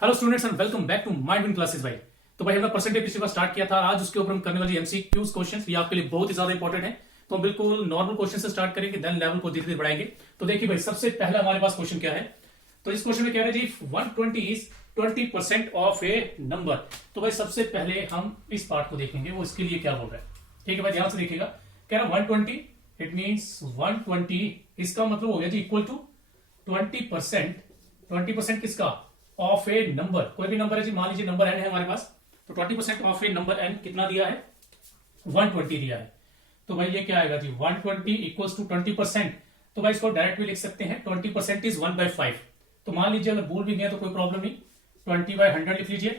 Hello students and welcome back to Mind Win classes भाई। तो भाई हमने परसेंटेज पिछली बार स्टार्ट किया था, आज उसके ऊपर हम करने वाले एमसीक्यूज क्वेश्चंस, ये आपके लिए बहुत ही ज्यादा इंपॉर्टेंट है। तो हम बिल्कुल नॉर्मल क्वेश्चन से स्टार्ट करेंगे, देन लेवल को धीरे धीरे बढ़ाएंगे। तो देखिए भाई, सबसे पहला हमारे पास क्वेश्चन क्या है। तो इस क्वेश्चन में कह रहे हैं जी 120 इज 20% ऑफ ए नंबर। तो भाई सबसे पहले हम इस पार्ट को देखेंगे, वो इसके लिए क्या बोल रहा है। ठीक है भाई, ध्यान से देखिएगा। कह रहा 120 इट मीन्स 120, इसका मतलब हो गया जी इक्वल टू 20%। 20% किसका? ऑफ ए नंबर, कोई भी नंबर है जी, मान लीजिए नंबर एन है हमारे पास। तो 20% ऑफ ए नंबर एन कितना दिया है? 120 दिया है। तो भाई ये क्या आएगा जी, 120 इक्वल्स टू 20%। तो भाई इसको डायरेक्ट भी लिख सकते हैं, 20% इज 1/5। तो मान लीजिए अगर भूल भी गया तो कोई प्रॉब्लम नहीं, 20/100 लिख लीजिए।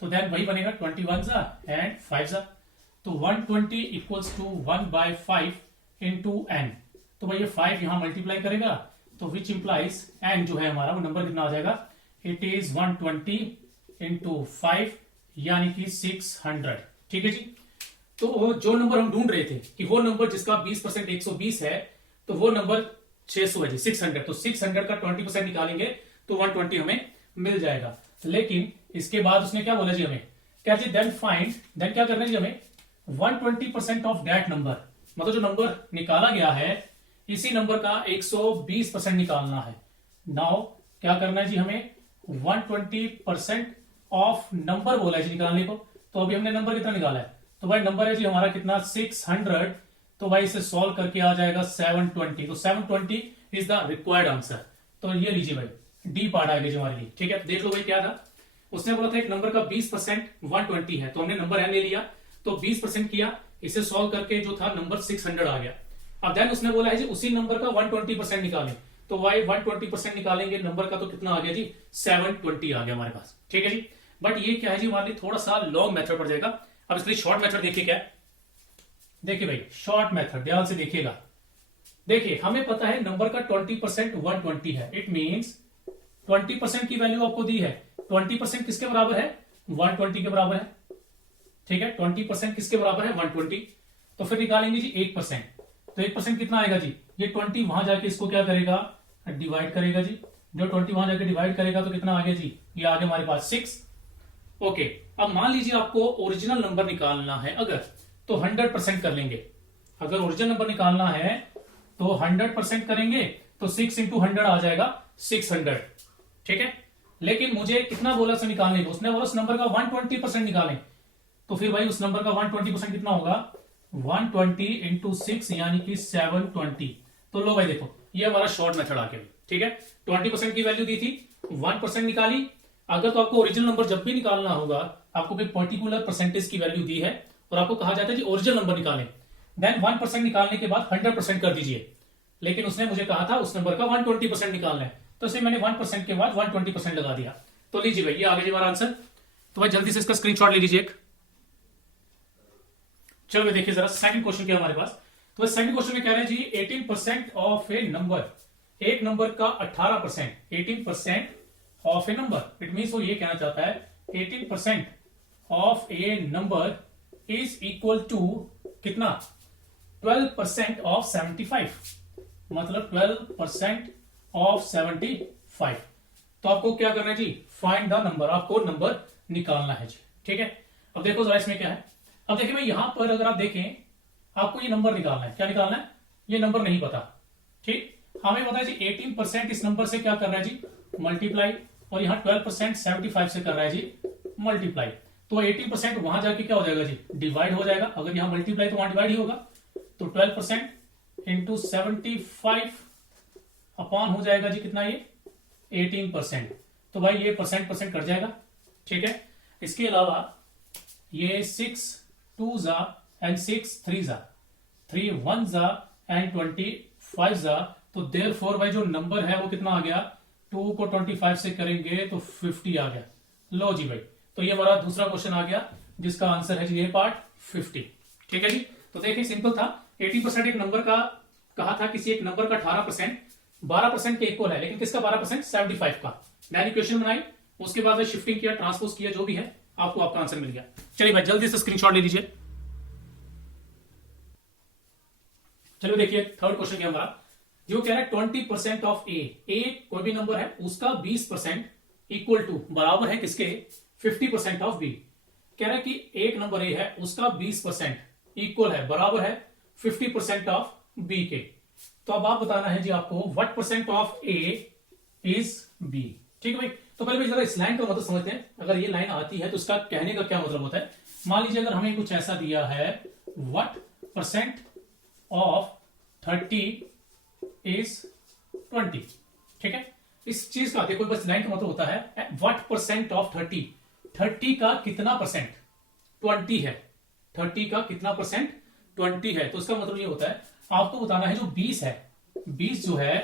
तो देन वही बनेगा 21 जा एंड 5 जा। तो 120 इक्वल्स टू 1/5 इंटू एन। तो भाई ये 5 यहां मल्टीप्लाई करेगा, तो विच इंप्लाइज एन जो है हमारा वो नंबर कितना आ जाएगा, इट इज 120 इंटू 5 यानी कि 600। ठीक है जी। तो जो नंबर हम ढूंढ रहे थे कि वो नंबर जिसका 20% 120 है, तो वो नंबर 600 है जी, 600। तो 600 का 20% निकालेंगे तो 120 हमें मिल जाएगा। लेकिन इसके बाद उसने क्या बोला जी हमें, क्या जी देन फाइंड, देन क्या करना है जी हमें 120% ऑफ दैट नंबर। मतलब जो नंबर निकाला गया है इसी नंबर का 120% निकालना है। नाउ क्या करना है जी हमें, 120% ऑफ नंबर बोला है जी निकालने को। तो अभी हमने नंबर कितना निकाला है, तो भाई नंबर है जी हमारा कितना 600। तो भाई इसे सॉल्व करके आ जाएगा 720। तो 720 इज द रिक्वायर्ड आंसर। तो ये लीजिए भाई, डी पार्ट आएगा जी हमारे लिए। ठीक है, देख लो भाई क्या था। उसने बोला था एक नंबर का 20% 120 है, तो हमने नंबर एन ले लिया, तो 20% किया, इसे सॉल्व करके जो था नंबर 600 आ गया। अब देन उसने बोला है जी उसी नंबर का 120% निकालें। तो वाई 120% निकालेंगे नंबर का, तो कितना आ गया जी 720 आ गया हमारे पास। ठीक है जी। बट ये क्या है जी, हमारे लिए थोड़ा सा लॉन्ग मेथड पड़ जाएगा। अब इसके लिए शॉर्ट मेथड देखिए क्या है। देखिए भाई शॉर्ट मेथड ध्यान से देखिएगा। देखिए हमें पता है नंबर का 20% 120 है, इट मीन्स 20% की वैल्यू आपको दी है। 20% किसके बराबर है, 120 के बराबर है। ठीक है, 20% किसके बराबर है, 120। तो फिर निकालेंगे जी 1%। तो 1% कितना आएगा जी, ये 20 वहां जाके इसको क्या करेगा, डिवाइड करेगा जी। जो 20 वहां जाके डिवाइड करेगा तो कितना आ गया जी, ये आ गया हमारे पास 6। ओके, अब मान लीजिए आपको ओरिजिनल नंबर निकालना है अगर, तो 100% कर लेंगे। अगर ओरिजिनल नंबर निकालना है तो 100% करेंगे, तो 6 इंटू 100 आ जाएगा 600। ठीक है, लेकिन मुझे कितना बोला से निकालने को, उसने बोला उस नंबर का 120% निकालें। तो फिर भाई उस नंबर का 120% कितना होगा, 120 इंटू 6 यानी कि 720। तो लो भाई देखो, ये हमारा शॉर्ट मेथड आ गया। ठीक है, 20% की वैल्यू दी थी, 1% निकाली। अगर तो आपको ओरिजिनल नंबर जब भी निकालना होगा, आपको कोई पर्टिकुलर परसेंटेज की वैल्यू दी है और आपको कहा जाता है जी ओरिजिनल नंबर निकालें, देन 1% निकालने के बाद 100% कर दीजिए। लेकिन उसने मुझे कहा था उस नंबर का 120% निकालना है, तो इसे मैंने 1% के बाद 120% लगा दिया। तो लीजिए भाई ये आ गया जी हमारा आंसर। तो भाई जल्दी से इसका स्क्रीनशॉट ले लीजिए एक। चलो देखिए जरा सेकंड क्वेश्चन क्या हमारे पास। तो सेकंड क्वेश्चन में कह रहे हैं जी 18% ऑफ ए नंबर, एक नंबर का 18%, 18% of a number. It means वो ये कहना चाहता है 18% of a number is equal to कितना, 12% ऑफ 75। मतलब 12% ऑफ 75। तो आपको क्या करना है जी, फाइंड द नंबर, आपको नंबर निकालना है जी। ठीक है, अब देखो जरा इसमें क्या है। अब देखिए भाई यहां पर अगर आप देखें, आपको ये नंबर निकालना है। क्या निकालना है, ये नंबर नहीं पता। ठीक, हमें पता है जी 18% इस नंबर से क्या कर रहा है जी, मल्टीप्लाई, और यहां 12% 75 से कर रहा है जी मल्टीप्लाई। तो 18% वहां जाके क्या हो जाएगा जी, डिवाइड हो जाएगा। अगर यहां मल्टीप्लाई तो वहां डिवाइड ही होगा। तो 12% इंटू 75 अपॉन हो जाएगा जी कितना, ये 18%। तो भाई ये परसेंट कट जाएगा। ठीक है, इसके अलावा ये 6 2 जा एंड 6 3 जा, 3 1 जा एंड 25 जा। तो देयरफॉर भाई जो नंबर है वो कितना आ गया, 2 को 25 से करेंगे तो 50 आ गया। लो जी भाई, तो ये हमारा दूसरा क्वेश्चन आ गया जिसका आंसर है जी ये पार्ट 50। ठीक है जी। तो देखिए सिंपल था, 80% एक नंबर का कहा था, किसी एक नंबर का 18% 12% के इक्वल है, लेकिन किसका 12%, 75 का। मैंने इक्वेशन बनाई, उसके बाद शिफ्टिंग किया, ट्रांसपोज किया, जो भी है आपको आपका आंसर मिल गया। चलिए भाई जल्दी से स्क्रीनशॉट ले लीजिए। चलो देखिए थर्ड क्वेश्चन क्या हमारा, जो कह रहा है 20% ऑफ ए, कोई भी नंबर है उसका 20% इक्वल टू बराबर है किसके 50% ऑफ बी। कह रहा है कि एक नंबर ए है उसका 20% इक्वल है बराबर है 50% ऑफ बी के। तो अब आप बताना है जी आपको what percent of a is b. ठीक है भाई, तो पहले भाई जरा इस लाइन का मतलब समझते हैं। अगर ये लाइन आती है तो उसका कहने का क्या मतलब होता है। मान लीजिए अगर हमें कुछ ऐसा दिया है व्हाट परसेंट ऑफ 30 इज 20। ठीक है, इस चीज का देखो बस लाइन का मतलब होता है व्हाट परसेंट ऑफ 30 का कितना परसेंट 20 है। 30 का कितना परसेंट 20 है। तो इसका मतलब ये होता है आपको बताना है जो 20 है 20 जो है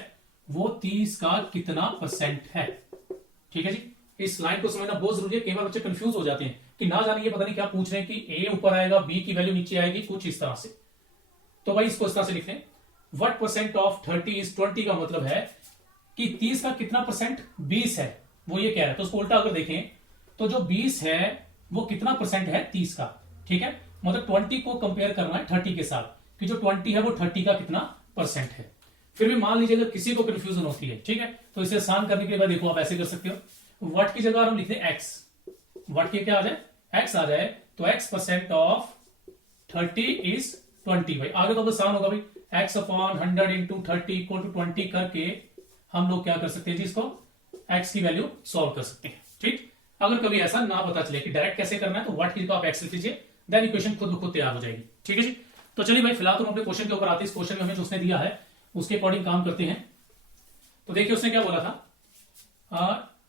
वो 30 का कितना परसेंट है। ठीक है जी, इस लाइन को समझना बहुत जरूरी है। कई बार बच्चे कंफ्यूज हो जाते हैं कि ना जाने ये पता नहीं क्या पूछ रहे हैं कि ए ऊपर आएगा बी की वैल्यू नीचे आएगी कुछ इस तरह से। तो भाई इसको इस तरह से लिख लें व्हाट परसेंट ऑफ 30 इज 20 का मतलब है कि 30 का कितना परसेंट 20 है वो ये कह रहा है। तो उसको उल्टा अगर देखें तो जो 20 है वो कितना परसेंट है 30 का। ठीक है, मतलब 20 को कंपेयर करना है 30 के साथ कि जो 20 है वो 30 का कितना परसेंट है। फिर भी मान लीजिए अगर किसी को कंफ्यूजन होती है, ठीक है, तो इसे आसान करने के लिए देखो आप ऐसे कर सकते हो व्हाट की जगह हम लिखते हैं एक्स। व्हाट की क्या आ जाए एक्स आ जाए तो एक्स परसेंट ऑफ 30 इज 20। भाई आगे तो आसान होगा भाई x upon 100 into 30 equal to 20 करके हम लोग क्या कर सकते हैं जी इसको एक्स की वैल्यू सॉल्व कर सकते हैं। ठीक, अगर कभी ऐसा ना पता चले कि डायरेक्ट कैसे करना है तो व्हाट की जगह आप एक्स लिख लीजिए, देन इक्वेशन खुद ब खुद तैयार हो जाएगी। ठीक है जी, तो चलिए भाई फिलहाल तो हम अपने क्वेश्चन के ऊपर आते हैं। इस क्वेश्चन में हमें जो उसने दिया है उसके अकॉर्डिंग काम करते हैं। तो देखिए उसने क्या बोला था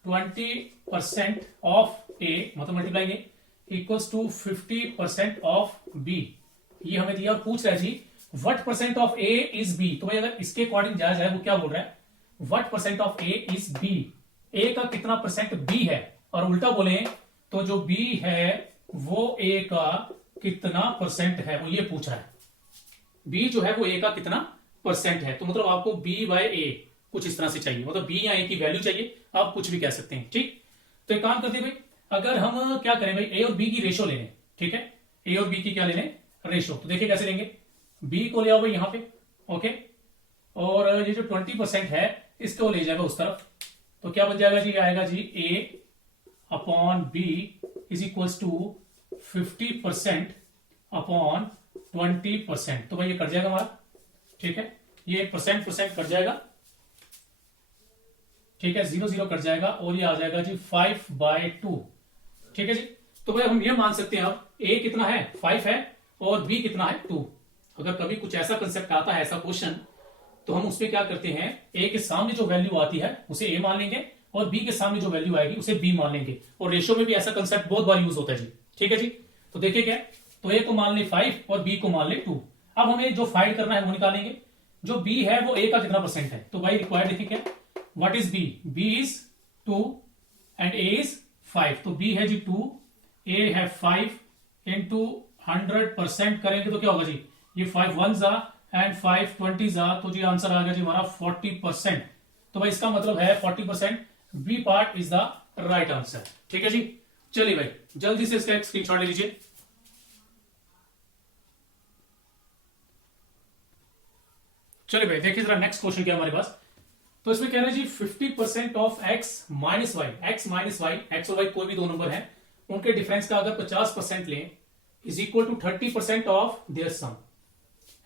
20% ऑफ ए मतलब multiply a equals to 50% of b. ये हमें दिया और पूछ रहा है जी what percent of a is b. तो भाई अगर इसके अकॉर्डिंग जाया जाए वो क्या बोल रहा है what percent of a is b. A का कितना परसेंट बी है और उल्टा बोले तो जो बी है वो ए का कितना परसेंट है वो ये पूछ रहा है। बी जो है वो ए का कितना परसेंट है। तो मतलब आपको बी बाय ए कुछ इस तरह से चाहिए, मतलब बी या ए की वैल्यू चाहिए, आप कुछ भी कह सकते हैं। ठीक, तो एक काम करते हैं भाई अगर हम क्या करें भाई ए और बी की रेशो ले लें। ठीक है, ए और बी की क्या ले लें रेशो। तो देखिए कैसे लेंगे बी को ले आओ भाई यहां पे ओके, और ये जो 20% है इसको ले जाएगा उस तरफ। तो क्या बन जाएगा जी आएगा जी a upon b is equals to 50% upon 20%। तो भाई ये कट जाएगा हमारा। ठीक है, ये परसेंट कट जाएगा। ठीक है, 0 0 कट जाएगा और ये आ जाएगा जी 5/2। ठीक है जी, तो भाई हम ये मान सकते हैं अब ए कितना है 5 है और बी कितना है 2। अगर कभी कुछ ऐसा कंसेप्ट आता है ऐसा क्वेश्चन तो हम उसमें क्या करते हैं ए के सामने जो वैल्यू आती है उसे ए मान लेंगे और बी के सामने जो वैल्यू आएगी उसे बी मान लेंगे। और रेशो में भी ऐसा कंसेप्ट बहुत बार यूज होता है जी। ठीक है जी, तो देखिए क्या तो ए को मान ले 5 और बी को मान ले 2। अब हमें जो फाइंड करना है वो निकालेंगे। जो बी है वो ए का कितना परसेंट है। तो भाई रिक्वायर्ड देखिए क्या what is b. B is 2 and a is 5। तो बी है जी 2 ए है 5 इंटू 100% करेंगे तो क्या होगा जी ये 5 1 जा एंड 5 20 जा। तो जी आंसर आ गया जी हमारा 40%। तो भाई इसका मतलब है 40% b part is the right answer. ठीक है जी, चलिए भाई जल्दी से इसका एक स्क्रीनशॉट ले लीजिए। चलिए भाई देखिए जरा नेक्स्ट क्वेश्चन क्या हमारे पास। तो इसमें कह रहे हैं जी 50% of x minus y. X minus y, x और वाई कोई भी दो नंबर है उनके डिफरेंस का अगर 50% लें is equal to 30% of their sum.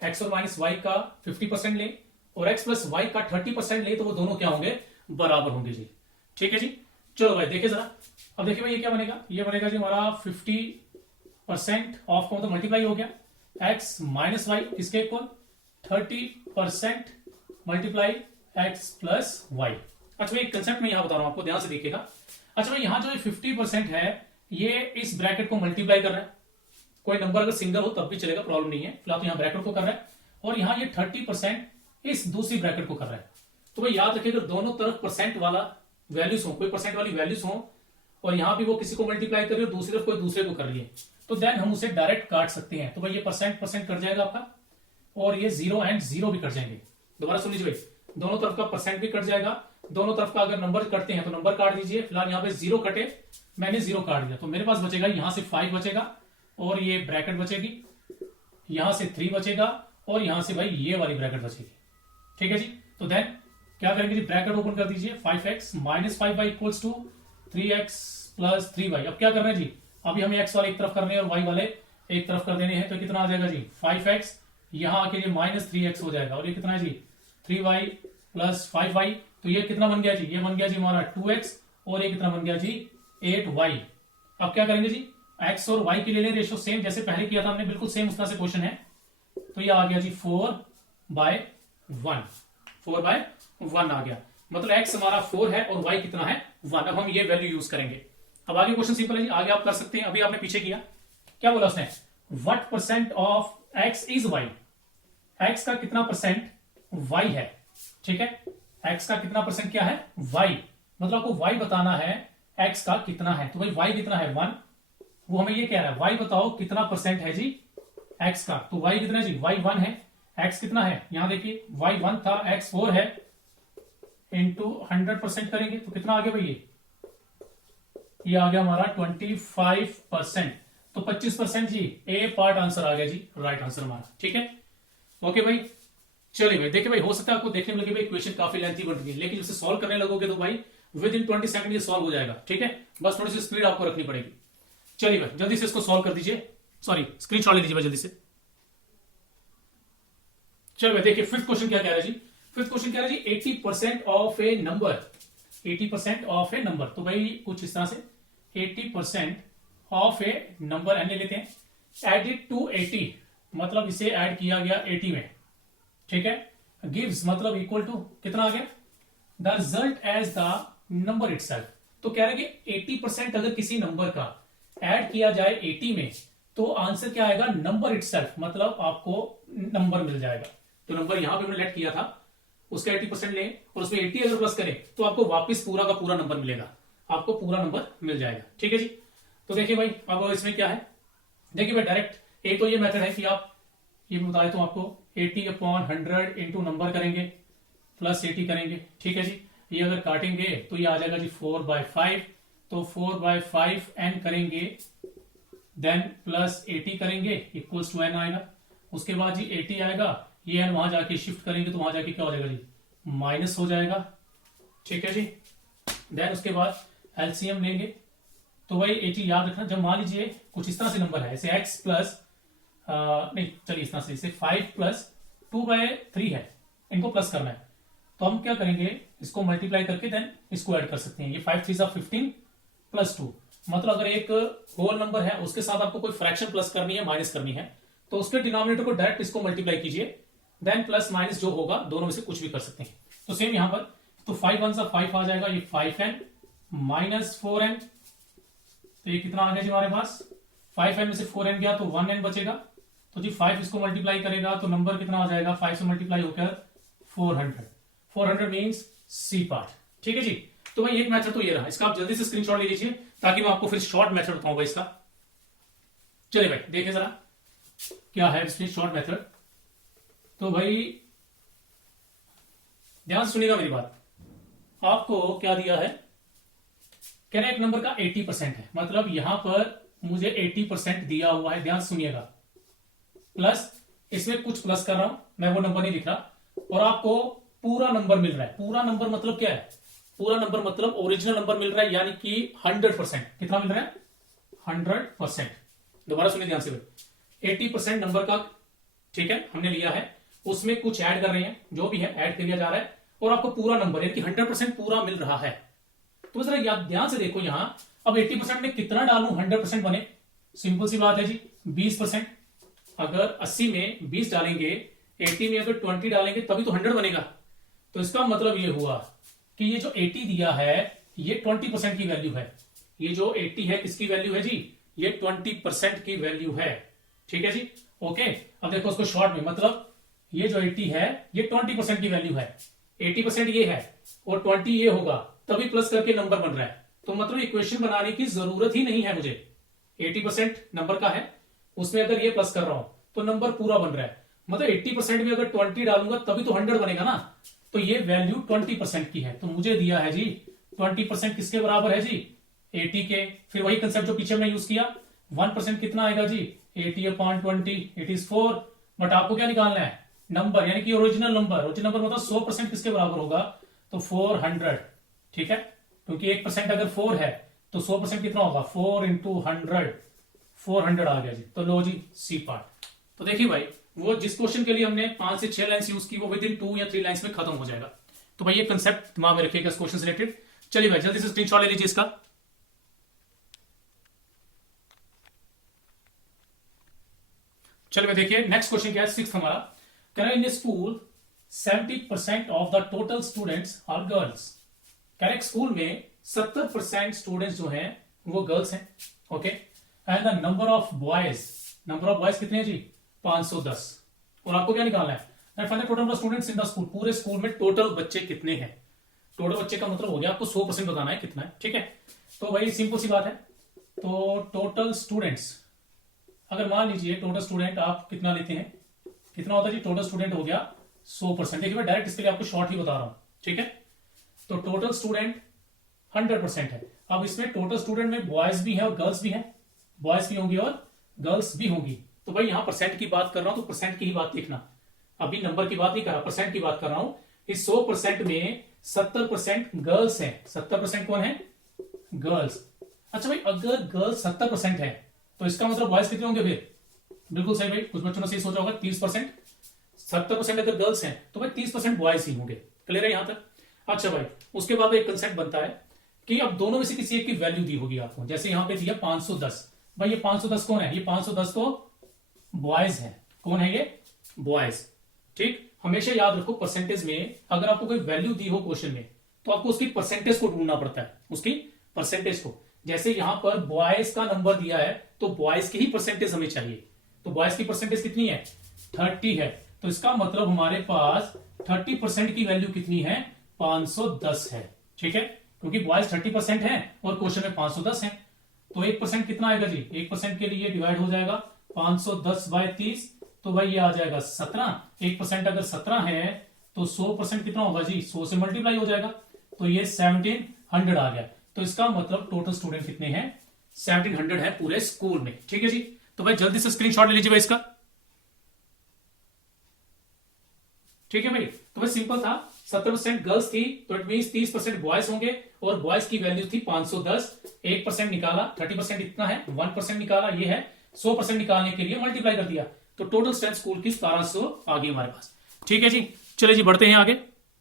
X और माइनस वाई का 50% लें और एक्स प्लस वाई का 30% लें तो वो दोनों क्या होंगे बराबर होंगे जी। ठीक है जी, चलो भाई देखिए जरा। अब देखिए भाई ये क्या बनेगा, ये बनेगा जी हमारा 50% ऑफ का मतलब मल्टीप्लाई हो गया एक्स माइनस वाई इसके इक्वल 30% मल्टीप्लाई एक्स प्लस वाई। अच्छा भाई कंसेप्ट में यहां बता रहा हूं आपको, ध्यान से देखिएगा। अच्छा भाई यहां जो 50% है ये इस ब्रैकेट को मल्टीप्लाई कर रहा है। कोई नंबर अगर सिंगल हो तब भी चलेगा, प्रॉब्लम नहीं है। फिलहाल तो यहां ब्रैकेट को कर रहा है और यहां ये 30% इस दूसरी ब्रैकेट को कर रहा है। तो भाई याद रखिए अगर दोनों तरफ परसेंट वाला वैल्यूज हो, कोई परसेंट वाली वैल्यूज हो और यहां भी वो किसी को मल्टीप्लाई कर रही है दूसरी तरफ कोई दूसरे को कर रही है तो देन हम उसे डायरेक्ट काट सकते हैं। तो भाई ये परसेंट कट जाएगा आपका और ये 0 एंड 0 भी कट जाएंगे। दोबारा सुन लीजिए भाई, दोनों तरफ का परसेंट भी कट जाएगा, दोनों तरफ का अगर नंबर कटते हैं तो नंबर काट दीजिए। फिलहाल यहाँ पे 0 कटे, मैंने 0 काट दिया तो मेरे पास बचेगा यहां से 5 बचेगा और ये ब्रैकेट बचेगी, यहां से 3 बचेगा और यहां से भाई ये वाली ब्रैकेट बचेगी। ठीक है जी, तो देन क्या करेंगे जी ब्रैकेट ओपन कर दीजिए 5x minus 5y equals to 3x plus 3y। अब क्या करना है जी, अभी हमें x वाले एक तरफ करने हैं और y वाले एक तरफ कर देने हैं, तो कितना आ जाएगा जी 5x, यहां आके ये माइनस 3x हो जाएगा, और ये कितना है जी 3y प्लस 5y। तो ये कितना बन गया जी, ये बन गया जी हमारा 2x, और ये कितना बन गया जी 8y। अब क्या करेंगे जी, x और y के लिए रेशियो सेम जैसे पहले किया था हमने, बिल्कुल सेम उस तरह से क्वेश्चन है। तो ये आ गया जी 4/1, 4/1 आ गया, मतलब x हमारा 4 है और y कितना है 1। अब हम ये वैल्यू यूज करेंगे। अब आगे क्वेश्चन सिंपल है जी, आगे आप कर सकते हैं। अभी आपने पीछे किया, क्या बोला उसने, what percent of x is y, x का कितना परसेंट y है, ठीक है, x का कितना परसेंट क्या है y, मतलब आपको y बताना है x का कितना है। तो भाई y कितना है 1, वो हमें ये कह रहा है y बताओ कितना परसेंट है जी x का। तो y कितना है जी, y 1 है, x कितना है, यहां देखिए y 1 था, x 4 है, इंटू 100% करेंगे तो कितना आ गया भाई, ये आ गया हमारा 25%। तो 25% जी, ए पार्ट आंसर आ गया जी, राइट आंसर हमारा, ठीक है। ओके भाई, चलिए भाई, देखिए भाई, हो सकता है आपको देखने में लगे भाई क्वेश्चन काफी लेंथी बन रही है, लेकिन जैसे सॉल्व करने लगोगे तो भाई विद इन 20 सेकंड ये सॉल्व हो जाएगा, ठीक है। बस थोड़ी सी स्पीड आपको रखनी पड़ेगी। चलिए भाई, जल्दी से इसको सॉल्व कर दीजिए, सॉरी स्क्रीनशॉट ले लीजिए भाई जल्दी से। चलिए भाई, देखिए फिफ्थ क्वेश्चन क्या कह रहा है जी, फिफ्थ क्वेश्चन कह रहा है जी 80% of a number, 80% of a number. तो भाई कुछ इस तरह से 80% ऑफ ए नंबर एन ले लेते हैं, एडिड टू 80, मतलब इसे ऐड किया गया 80 में, ठीक है। गिव्स मतलब इक्वल टू कितना आ गया, the result as the number itself. तो कह रहे कि 80% अगर किसी नंबर का ऐड किया जाए 80 में, तो आंसर क्या आएगा, नंबर इटसेल्फ, मतलब आपको नंबर मिल जाएगा। तो नंबर यहां पे हमने लेट किया था, उसका 80% लें और उसमें 80 अगर प्लस करें तो आपको वापस पूरा का पूरा नंबर मिलेगा, आपको पूरा नंबर मिल जाएगा, ठीक है जी। तो देखिए भाई, अब इसमें क्या है, देखिए भाई डायरेक्ट एक तो ये मेथड है कि आप ये बता देता हूं आपको, 80/100 इंटू नंबर करेंगे प्लस 80 करेंगे, ठीक है जी। ये अगर काटेंगे तो ये आ जाएगा जी 4/5, तो 4/5 n करेंगे, देन प्लस 80 करेंगे इक्वल्स टू n आएगा। उसके बाद जी 80 आएगा, ये n वहां जाके शिफ्ट करेंगे तो वहां जाके क्या हो जाएगा जी, माइनस हो जाएगा, ठीक है जी। देन उसके बाद एलसीएम लेंगे, तो भाई 80 याद रखना, जब मान लीजिए कुछ इस तरह से नंबर है, ऐसे x प्लस नहीं चलिए इस तरह से, इसे 5 प्लस 2/3 है, इनको प्लस करना है, तो हम क्या करेंगे, इसको मल्टीप्लाई करके देन इसको ऐड कर सकते हैं। ये 5 3 15 प्लस 2, मतलब अगर एक होल नंबर है उसके साथ आपको कोई फ्रैक्शन प्लस करनी है, माइनस करनी है, तो उसके डिनोमिनेटर को डायरेक्ट इसको मल्टीप्लाई कीजिए, देन प्लस माइनस जो होगा दोनों में से कुछ भी कर सकते हैं। तो सेम यहां पर, तो 5 1 5 आ जाएगा, ये 5n माइनस 4n, तो ये कितना आ गया जी हमारे पास, 5n में से 4n गया तो 1n बचेगा, तो जी 5 इसको मल्टीप्लाई करेगा तो नंबर कितना आ जाएगा, 5 से मल्टीप्लाई होकर 400, 400 मीन्स सी पार्ट, ठीक है जी। तो भाई एक मेथड तो ये रहा, इसका आप जल्दी से स्क्रीनशॉट ले लीजिए ताकि मैं आपको फिर शॉर्ट मेथड बताऊंगा इसका। चलिए भाई देखिए जरा क्या है इसमें शॉर्ट मेथड। तो भाई ध्यान से सुनिएगा मेरी बात, आपको क्या दिया है, कह रहे एक नंबर का 80% है, मतलब यहां पर मुझे 80% दिया हुआ है, ध्यान सुनिएगा, प्लस इसमें कुछ प्लस कर रहा हूं मैं, वो नंबर नहीं लिख रहा, और आपको पूरा नंबर मिल रहा है। पूरा नंबर मतलब क्या है, पूरा नंबर मतलब ओरिजिनल नंबर मिल रहा है, यानी कि 100%। कितना मिल रहा है, 100%। दोबारा सुनिए ध्यान से भाई, 80% नंबर का, ठीक है, हमने लिया है, उसमें कुछ ऐड कर रहे हैं, जो भी है ऐड किया जा रहा है, और आपको पूरा नंबर यानी कि 100% पूरा मिल रहा है। तो जरा ध्यान से देखो यहां, अब 80% में कितना डालूं 100% बने, सिंपल सी बात है जी 20%। अगर 80 में 20 डालेंगे, 80 में अगर 20 डालेंगे तभी तो 100 बनेगा। तो इसका मतलब ये हुआ कि ये जो 80 दिया है ये 20% की वैल्यू है, ये जो 80 है किसकी वैल्यू है जी, ये 20% की वैल्यू है, ठीक है जी। ओके, अब देखो उसको शॉर्ट में, मतलब ये जो 80 है ये 20% की वैल्यू है, 80% ये है और 20 ये होगा, तभी प्लस करके नंबर बन रहा है। तो मतलब इक्वेशन बनाने की जरूरत ही नहीं है मुझे, 80% नंबर का है, उसमें अगर ये प्लस कर रहा हूं तो नंबर पूरा बन रहा है, मतलब 80% में अगर 20 डालूंगा तभी तो 100 बनेगा ना। तो ये वैल्यू 20% की है, तो मुझे दिया है जी 20% किसके बराबर है जी, 80 के। फिर वही कंसेप्ट जो पीछे हमने यूज किया, 1% कितना आएगा जी, 80/20, इट इज 4। बट आपको क्या निकालना है, नंबर, यानी कि ओरिजिनल नंबर। ओरिजिनल नंबर मतलब 100% किसके बराबर होगा, तो 400, ठीक है। क्योंकि 1% अगर 4 है तो 100% कितना होगा, 4 इंटू 100, 400 आ गया जी। तो लो जी सी पार्ट। तो देखिए भाई वो जिस क्वेश्चन के लिए हमने 5 से 6 लाइन्स यूज की वो विद इन 2 या 3 लाइन्स में खत्म हो जाएगा। तो भाई ये कंसेप्ट दिमाग में रखिएगा इस क्वेश्चन से रिलेटेड। चलिए भाई जल्दी से स्क्रीनशॉट ले लीजिए इसका। चलिए भाई देखिए नेक्स्ट क्वेश्चन क्या है, 6th हमारा। कह रहा है in school 70% of the total students are girls. कह रहे स्कूल में 70% स्टूडेंट्स जो हैं वो गर्ल्स हैं, okay. And the number of boys कितने हैं जी, 510। और आपको क्या निकालना है, find the total number of students in the school. पूरे स्कूल में टोटल बच्चे कितने हैं। टोटल बच्चे का मतलब हो गया आपको 100% बताना है कितना है, ठीक है। तो भाई सिंपल सी बात है। तो टोटल स्टूडेंट्स, अगर मान लीजिए टोटल स्टूडेंट आप कितना लेते हैं, कितना होता है जी, टोटल स्टूडेंट हो गया 100%। देखिए मैं डायरेक्ट इसके लिए आपको शॉर्ट ही बता रहा हूं, ठीक है। तो टोटल स्टूडेंट 100% है। अब इसमें टोटल स्टूडेंट में बॉयज भी है और गर्ल्स भी है, बॉयज भी होंगी और गर्ल्स भी होंगी। तो भाई यहां परसेंट की बात कर रहा हूं तो परसेंट की ही बात देखना, अभी नंबर की बात नहीं कर रहा, परसेंट की बात कर रहा हूं। इस 100% में 70% गर्ल्स हैं। 70% कौन है, गर्ल्स। अच्छा भाई अगर गर्ल्स 70% है तो इसका मतलब बॉयज कितने होंगे फिर, बिल्कुल सही भाई, कुछ बच्चों ने सही सोचा होगा 30%। 70% अगर गर्ल्स हैं तो भाई 30% बॉयज ही होंगे। क्लियर है यहां तक। अच्छा भाई उसके बाद एक कंसेप्ट बनता है कि अब दोनों में से किसी एक की वैल्यू दी होगी आपको। जैसे यहां पे दिया 510, भाई ये 510 कौन है, ये 510 तो बॉयज है। कौन है ये, बॉयज, ठीक। हमेशा याद रखो परसेंटेज में अगर आपको कोई वैल्यू दी हो क्वेश्चन में तो आपको उसकी परसेंटेज को ढूंढना पड़ता है, उसकी परसेंटेज को। जैसे यहां पर बॉयज का नंबर दिया है तो बॉयज की ही परसेंटेज हमें चाहिए। तो बॉयज की परसेंटेज कितनी है, 30 है। तो इसका मतलब हमारे पास 30% की वैल्यू कितनी है, 510 है, ठीक है। क्योंकि बॉयज 30% है और क्वेश्चन में 510 है। तो 1% कितना आएगा जी, 1% के लिए डिवाइड हो जाएगा 510 बाय 30, तो भाई ये आ जाएगा 17। 1% अगर 17 है तो 100% कितना होगा जी, 100 से मल्टीप्लाई हो जाएगा। तो ये 1700 आ गया। तो इसका मतलब टोटल स्टूडेंट कितने हैं, 1700 है पूरे स्कूल में, ठीक है जी। तो भाई जल्दी से स्क्रीनशॉट ले लीजिए भाई इसका, ठीक है भाई। तो भाई सिंपल था, 70% गर्ल्स थी तो इट मींस 30% बॉयज होंगे और बॉयज की वैल्यू थी 510। 1% निकाला, 30% इतना है, 1% निकाला ये है, 100% निकालने के लिए मल्टीप्लाई कर दिया। तो टोटल स्ट्रेंथ स्कूल की 1700 आ गई हमारे पास, ठीक है जी। चलिए जी बढ़ते हैं आगे।